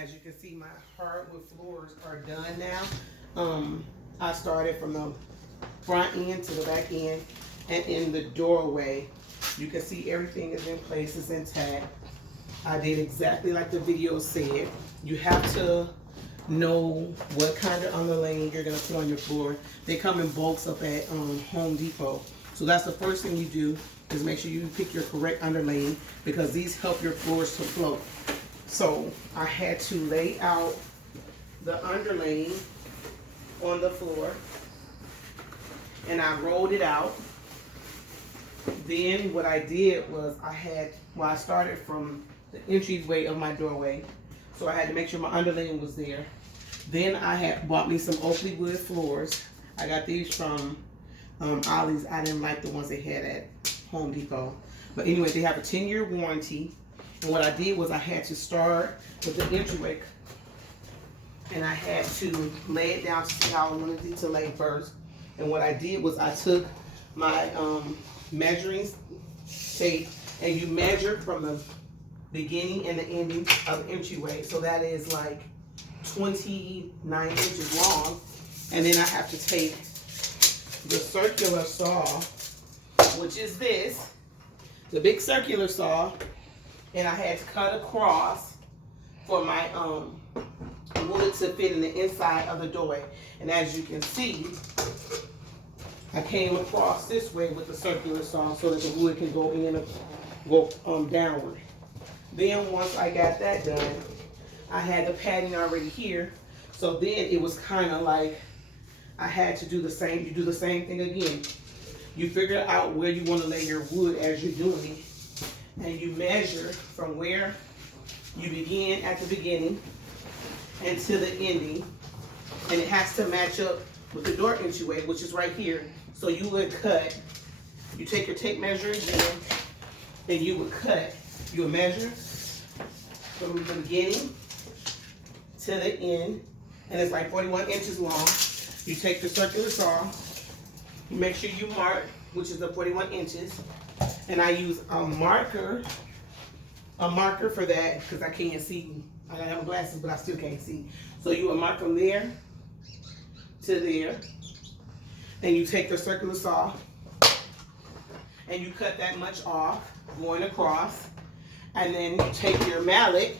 As you can see, my hardwood floors are done now. I started from the front end to the back end, and in the doorway, you can see everything is in place, it's intact. I did exactly like the video said. You have to know what kind of underlaying you're gonna put on your floor. They come in bulks up at Home Depot. So that's the first thing you do, is make sure you pick your correct underlaying, because these help your floors to float. So I had to lay out the underlaying on the floor, and I rolled it out. Then what I did was I started from the entryway of my doorway. So I had to make sure my underlaying was there. Then I had bought me some Oakley wood floors. I got these from Ollie's. I didn't like the ones they had at Home Depot. But anyway, they have a 10-year warranty. And what I did was I had to start with the entryway, and I had to lay it down to see how I wanted it to lay first. And what I did was I took my measuring tape, and you measure from the beginning and the ending of the entryway. So that is like 29 inches long. And then I have to take the circular saw, which is this, the big circular saw, and I had to cut across for my wood to fit in the inside of the doorway. And as you can see, I came across this way with the circular saw so that the wood can go in and go downward. Then once I got that done, I had the padding already here. So then it was kind of like I had to do the same. You do the same thing again. You figure out where you want to lay your wood as you're doing it. And you measure from where you begin at the beginning and to the ending. And it has to match up with the door entryway, which is right here. So you would cut, you take your tape measure again, and you would cut. You would measure from the beginning to the end, and it's like 41 inches long. You take the circular saw, you make sure you mark, which is the 41 inches, and I use a marker for that, because I can't see. I don't have glasses, but I still can't see. So you would mark from there to there, and you take the circular saw, and you cut that much off, going across, and then you take your mallet,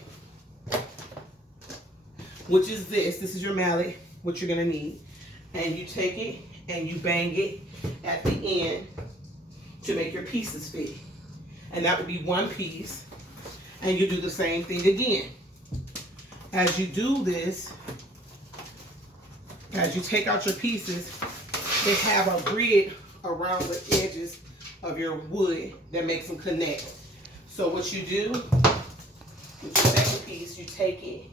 which is this is your mallet, what you're gonna need, and you take it and you bang it at the end to make your pieces fit. And that would be one piece, and you do the same thing again. As you do this, as you take out your pieces, they have a grid around the edges of your wood that makes them connect. So what you do with your second piece, you take it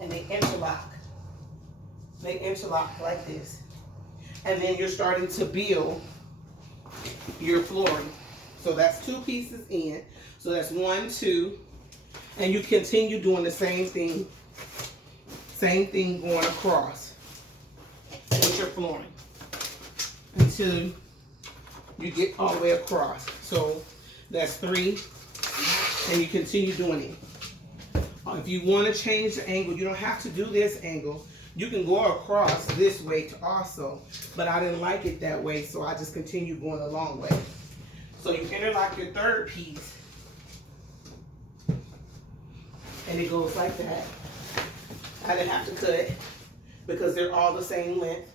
and they interlock. They interlock like this. And then you're starting to build your flooring. So that's two pieces in. So that's 1, 2, and you continue doing the same thing going across with your flooring until you get all the way across. So that's 3, and you continue doing it. If you want to change the angle, you don't have to do this angle. You can go across this way to also, but I didn't like it that way, so I just continue going the long way. So you interlock your third piece, and it goes like that. I didn't have to cut because they're all the same length.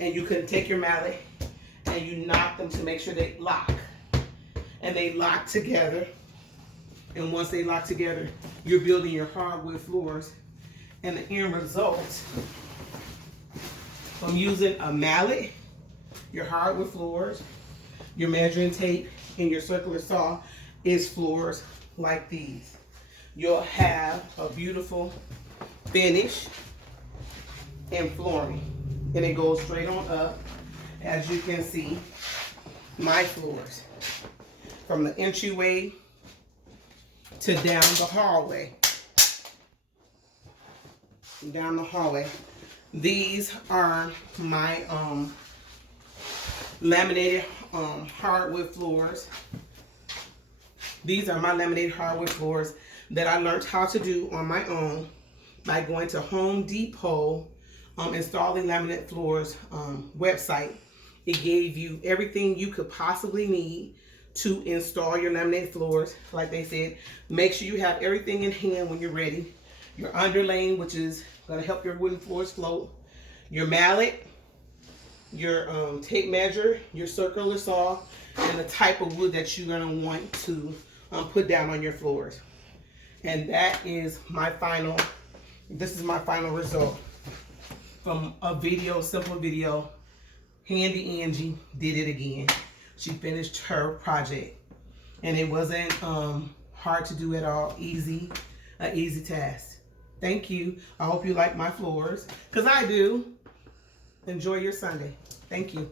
And you can take your mallet and you knock them to make sure they lock. And they lock together. And once they lock together, you're building your hardwood floors. And the end result from using a mallet, your hardwood floors, your measuring tape, and your circular saw is floors like these. You'll have a beautiful finish and flooring. And it goes straight on up, as you can see, my floors. From the entryway to down the hallway. Down the hallway. These are my laminated hardwood floors. These are my laminated hardwood floors. that I learned how to do on my own by going to Home Depot, Installing Laminate Floors website. It gave you everything you could possibly need to install your laminated floors. Like they said, make sure you have everything in hand when you're ready. Your underlaying, which is going to help your wooden floors float. Your mallet, your tape measure, your circular saw, and the type of wood that you're going to want to put down on your floors. And that is my final, this is my final result from a video, simple video. Handy Angie did it again. She finished her project, and it wasn't hard to do at all. Easy, an easy task. Thank you. I hope you like my floors, because I do. Enjoy your Sunday. Thank you.